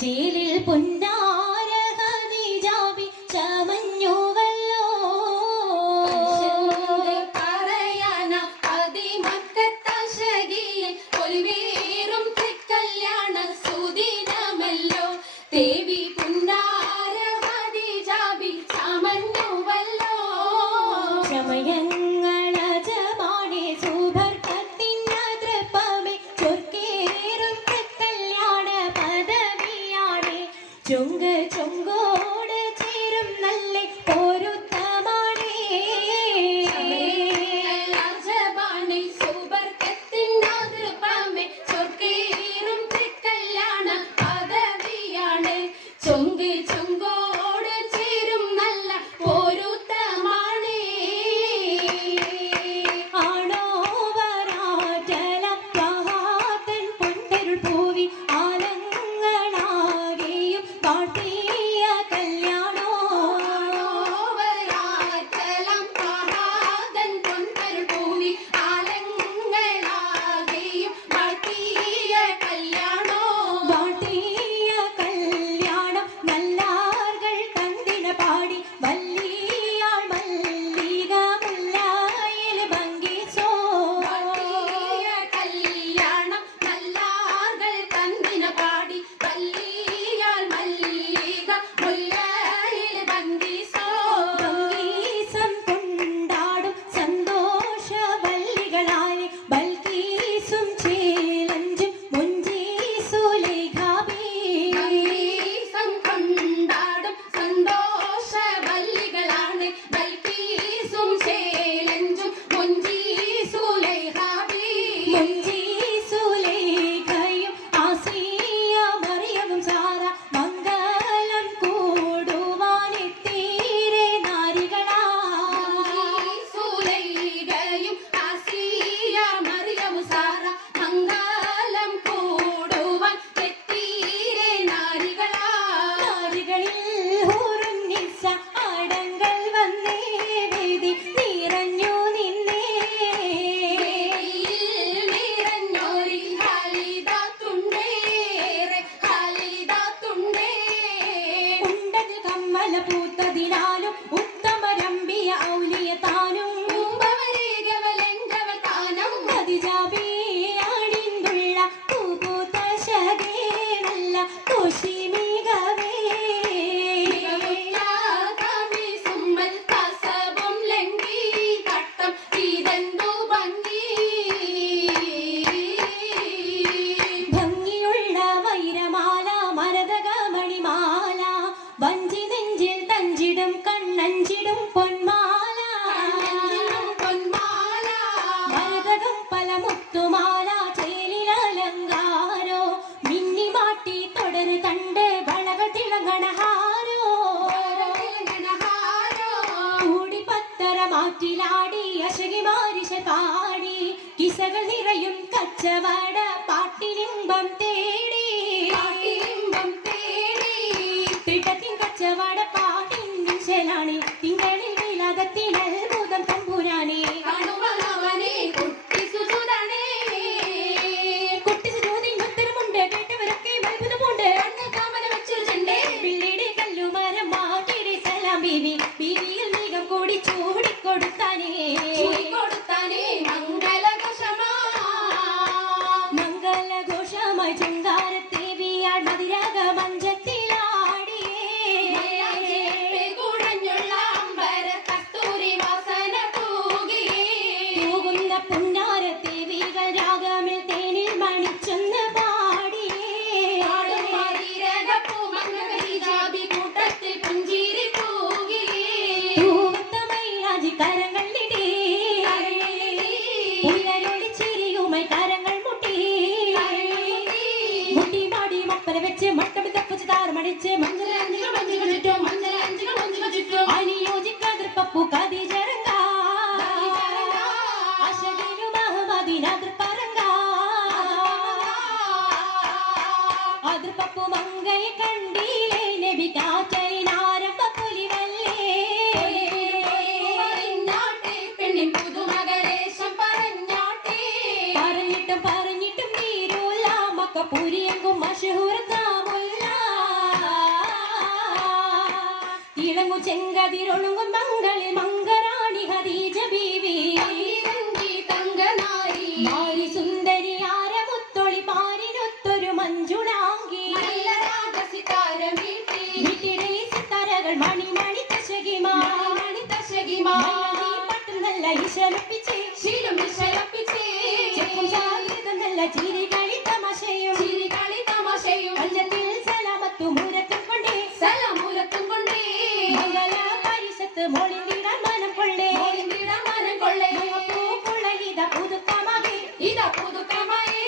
ചേലിൽ പൊന്നാര ഖദീജാബി ചമഞ്ഞുവല്ലോ പറയാന അതിമക്കത്തശകിയിൽ ഒലിവേറും കല്യാണ സുദിനമല്ലോ ദേവി പൊന്നാര ഖദീജാബി ചമഞ്ഞുവല്ലോ ചമയങ്ങളജമാണേ സുബർക്കത്തിനതൃപ്പമേ ചൊർക്കേറും കല്യാണ പദവിയാണേ ചൊങ്ക് ചൊങ്കോട് ചേരും നല്ല പൊരുത്തമാണേ രാജവാണി സുബർക്കത്തിനതൃപ്പമേ ചൊർക്കേറും കല്യാണ പദവിയാണ് ചൊങ്ക് ചൊങ്കോട് ചേരും നല്ല പൊരുത്തമാണേ ആണോ വരാറ്റലം മഹാതൻ പൊൻപൊരുൾ പൂവി ആലങ്ങളാകെയും പാട്ടിയ കല്യാണോ വരാറ്റലം മഹാതൻ പൊൻപൊരുൾ പൂവി ആലങ്ങളാകെയും വാഴ്ത്തിയ കല്യാണോ പാട്ടിയ കല്യാണം നല്ലാർകൾ തന്തിന പാടി വല്ലിയാൾ മല്ലിക മുല്ലായിൽ ഭംഗിസോ വാഴ്ത്തിയ കല്യാണം നല്ലാർകൾ തന്തിന പാടി വല്ലിയാൾ മല്ലിക മുല്ലയിൽ ഭംഗിസോ ഭംഗീസം കൊണ്ടാടും സന്തോഷവല്ലികളാലെ ബൽക്കീസും ചേലഞ്ചും മുഞ്ചീസുലേഖാബി ഭംഗീസം കൊണ്ടാടും സന്തോഷവല്ലികളാണ് ബൽക്കീസും ചേലഞ്ചും മുഞ്ചീസുലൈഹാബി മുഞ്ചീസുലേഖയും ആസിയ മറിയവും സാറ മംഗലം കൂടുവാനെത്തീരെ നാരികളാ സുലൈഖയും ആസിയ മറിയവും സാറ മംഗലം കൂടുവാൻ എത്തീരെ നാരികളാ നാരികളിൽ ഹൂറുന്നിസ ആടങ്ങൾ വന്നേ വേദി നിറഞ്ഞു നിന്നേ നിറഞ്ഞോരി ഹാലിദാത്തുണ്ടേറെ ഹാലിദാത്തുണ്ടേ ഉണ്ടതിൽ കമ്മല പൂത്തതിനാലും ഉത്തമരമ്പിയ ഔലിയ താനും ഖദീജാബിയാണിന്തുള്ള പൂപൂത്ത ശകേനല്ല കുശിമികവേ ഭംഗിയുള്ള വൈരമാല മരതകമണിമാല വഞ്ചി നെഞ്ചിൽ തഞ്ചിടും കണ്ണഞ്ചിടും പൊന്മാല മരതകം പല മുത്തുമാല ചേലിലലങ്കാരോ മിന്നിമാട്ടി തുടര് തണ്ട് വളകൾ തിളങ്ങണഹാരോ കൂടി പത്തര മാറ്റിലാടി അശകി മാരിശ പാടി കിസകൾ നിറയും കച്ചവട പാട്ടിനിമ്പം തേടി തിട്ടത്തിൻ കച്ചവട പാട്ടിൻ ശലാണി തിങ്കളിൽ വിലാദത്തിൽ അത്ഭുതം തമ്പുരാനെ കുട്ടി ചോദ്യം ഉത്തരമുണ്ട് കേട്ടവരൊക്കെ അത്ഭുതമുണ്ട് പിള്ളിയുടെ കല്ലുമരം മാറ്റിയുടെ സലാം ബീവി ബീവിയിൽ നീകം കൂടി ചൂടിക്കൊടുത്താനേ മംഗളഘോഷമായി ചുങ്കാരത്തേവിയാൾ മതിരാഗ മഞ്ചത്തിലാടിയേ തൂകുന്ന പുന്നാരത്തേവികൾ രാഗമിൽ തേനിൽ മണിച്ചൊന്ന് പാടിയേ തൂത്തമൈരാജി കരങ്ങളിടേ ഉയരൊളിച്ചിരിയുമായി കരങ്ങൾ മുട്ടി മുട്ടി മാടി മപ്പല വെച്ച് മട്ടം തപ്പിച്ച് താറുമടിച്ച് അനുയോജിക്കാതിർപ്പപ്പു കതിജരങ്ക അശകിനു മഹമദിനതിർപ്പരങ്ക അതിർപ്പപ്പു മങ്കയെ കണ്ടീലേ നബി കാറ്റലിനാരംഭ പുലിവല്ലേ പുതുമകളേശം പറഞ്ഞാട്ടെ പറഞ്ഞിട്ടും തീരൂല മക്ക പുരിയെങ്കും മഷഹൂർ കാമുല്ല ചെങ്കതിരൊഴുങ്ങും മങ്ങളിൽ മംഗറാണി ഖദീജ ബീവി തങ്കിരങ്കി തങ്കനാരി മാരി സുന്ദരി ആരമുത്തൊളി പാരിനൊത്തൊരു മഞ്ജുളാങ്കി നല്ല രാഗസിതാരം വീട്ടി വീട്ടിലെ സിത്താരകൾ മണിമണി തശകിമാ മണി തശകിമാ പട്ടും നല്ല ഇശലൊപ്പിച്ച് ശീലം വിശലപ്പിച്ചേ ചെക്കും സാഗൃതം നല്ല ചിരികളി തമാശയും ചിരികളി തമാശയും കഞ്ചത്തിൽ സലാമത്തു മൂരത്തും കൊണ്ടേ സലമൂലത്തും കൊണ്ടേ മംഗല പരിസത്ത് മോളിന്തിടാൻ മനം കൊള്ളേ മോളിന്തിടാൻ മനം കൊള്ളേ പൂക്കുള്ള ഇത പുതുക്കമാകെ ഇതാ പുതുക്കമായി